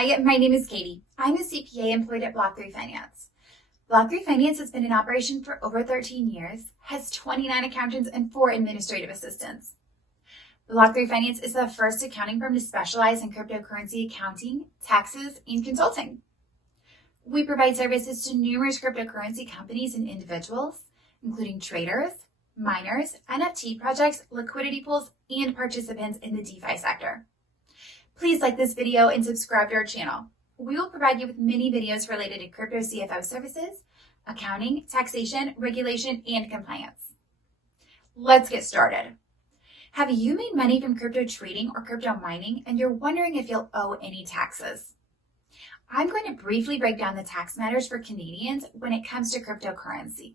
Hi, my name is Catie. I'm a CPA employed at Block3 Finance. Block3 Finance has been in operation for over 13 years, has 29 accountants and 4 administrative assistants. Block3 Finance is the first accounting firm to specialize in cryptocurrency accounting, taxes, and consulting. We provide services to numerous cryptocurrency companies and individuals, including traders, miners, NFT projects, liquidity pools, and participants in the DeFi sector. Please like this video and subscribe to our channel. We will provide you with many videos related to crypto CFO services, accounting, taxation, regulation, and compliance. Let's get started. Have you made money from crypto trading or crypto mining and you're wondering if you'll owe any taxes? I'm going to briefly break down the tax matters for Canadians when it comes to cryptocurrency.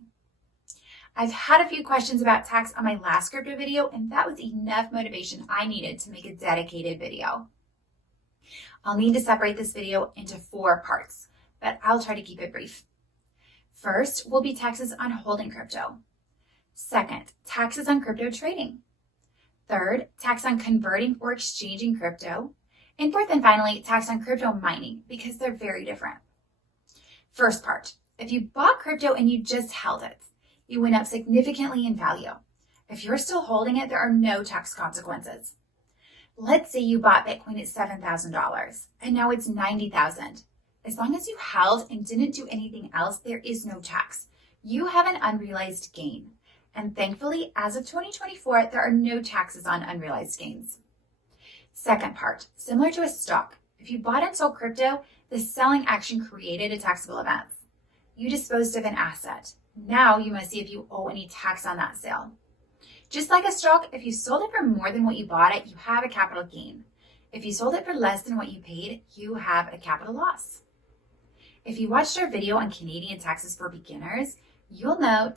I've had a few questions about tax on my last crypto video, and that was enough motivation I needed to make a dedicated video. I'll need to separate this video into 4 parts, but I'll try to keep it brief. First will be taxes on holding crypto. Second, taxes on crypto trading. Third, tax on converting or exchanging crypto. And fourth and finally, tax on crypto mining, because they're very different. First part, if you bought crypto and you just held it, you went up significantly in value. If you're still holding it, there are no tax consequences. Let's say you bought Bitcoin at $7,000 and now it's $90,000. As long as you held and didn't do anything else, there is no tax. You have an unrealized gain. And thankfully, as of 2024, there are no taxes on unrealized gains. Second part, similar to a stock. If you bought and sold crypto, the selling action created a taxable event. You disposed of an asset. Now you must see if you owe any tax on that sale. Just like a stock, if you sold it for more than what you bought it, you have a capital gain. If you sold it for less than what you paid, you have a capital loss. If you watched our video on Canadian taxes for beginners, you'll know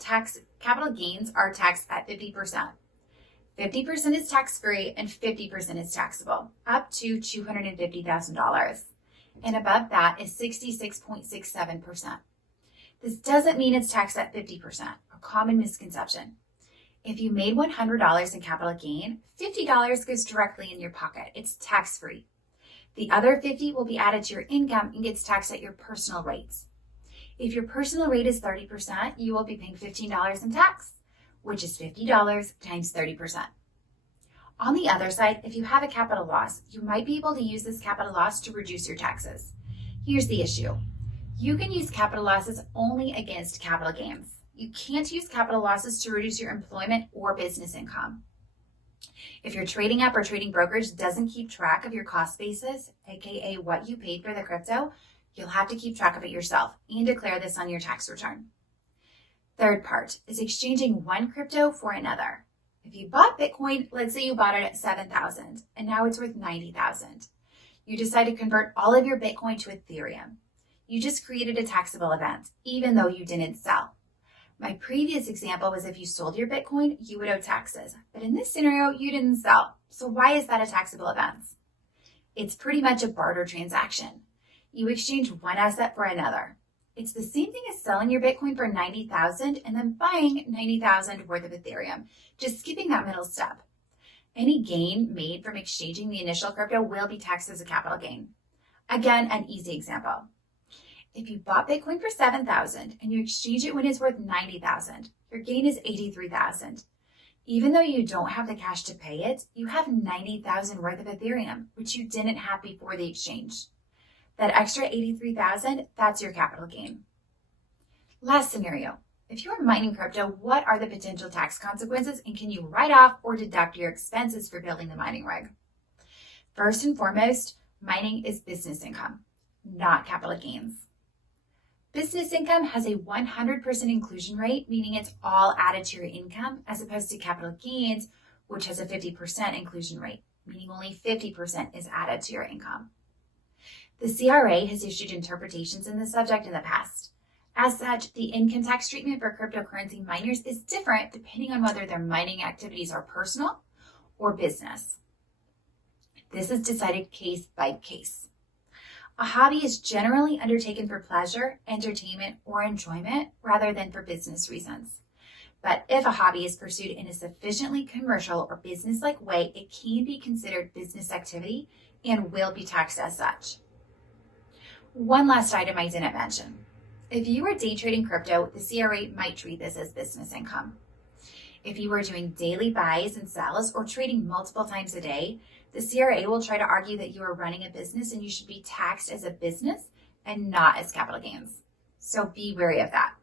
capital gains are taxed at 50%. 50% is tax-free and 50% is taxable, up to $250,000. And above that is 66.67%. This doesn't mean it's taxed at 50%, a common misconception. If you made $100 in capital gain, $50 goes directly in your pocket. It's tax-free. The other $50 will be added to your income and gets taxed at your personal rates. If your personal rate is 30%, you will be paying $15 in tax, which is $50 times 30%. On the other side, if you have a capital loss, you might be able to use this capital loss to reduce your taxes. Here's the issue. You can use capital losses only against capital gains. You can't use capital losses to reduce your employment or business income. If your trading app or trading brokerage doesn't keep track of your cost basis, aka what you paid for the crypto, you'll have to keep track of it yourself and declare this on your tax return. Third part is exchanging one crypto for another. If you bought Bitcoin, let's say you bought it at $7,000 and now it's worth $90,000. You decide to convert all of your Bitcoin to Ethereum. You just created a taxable event, even though you didn't sell. My previous example was if you sold your Bitcoin, you would owe taxes. But in this scenario, you didn't sell. So why is that a taxable event? It's pretty much a barter transaction. You exchange one asset for another. It's the same thing as selling your Bitcoin for $90,000 and then buying $90,000 worth of Ethereum, just skipping that middle step. Any gain made from exchanging the initial crypto will be taxed as a capital gain. Again, an easy example. If you bought Bitcoin for $7,000 and you exchange it when it's worth $90,000, your gain is $83,000. Even though you don't have the cash to pay it, you have $90,000 worth of Ethereum, which you didn't have before the exchange. That extra $83,000, that's your capital gain. Last scenario. If you are mining crypto, what are the potential tax consequences and can you write off or deduct your expenses for building the mining rig? First and foremost, mining is business income, not capital gains. Business income has a 100% inclusion rate, meaning it's all added to your income, as opposed to capital gains, which has a 50% inclusion rate, meaning only 50% is added to your income. The CRA has issued interpretations in this subject in the past. As such, the income tax treatment for cryptocurrency miners is different depending on whether their mining activities are personal or business. This is decided case by case. A hobby is generally undertaken for pleasure, entertainment, or enjoyment rather than for business reasons. But if a hobby is pursued in a sufficiently commercial or business-like way, it can be considered business activity and will be taxed as such. One last item I didn't mention. If you are day trading crypto, the CRA might treat this as business income. If you are doing daily buys and sells or trading multiple times a day, the CRA will try to argue that you are running a business and you should be taxed as a business and not as capital gains. So be wary of that.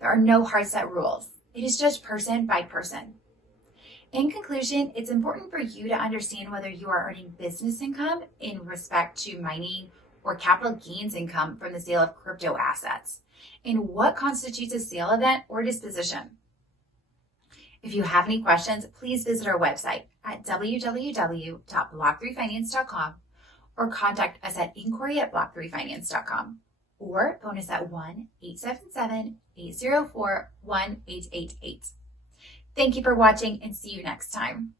There are no hard set rules. It is just person by person. In conclusion, it's important for you to understand whether you are earning business income in respect to mining or capital gains income from the sale of crypto assets, and what constitutes a sale event or disposition. If you have any questions, please visit our website at www.block3finance.com or contact us at inquiry@block3finance.com or phone us at 1-877-804-1888. Thank you for watching and see you next time.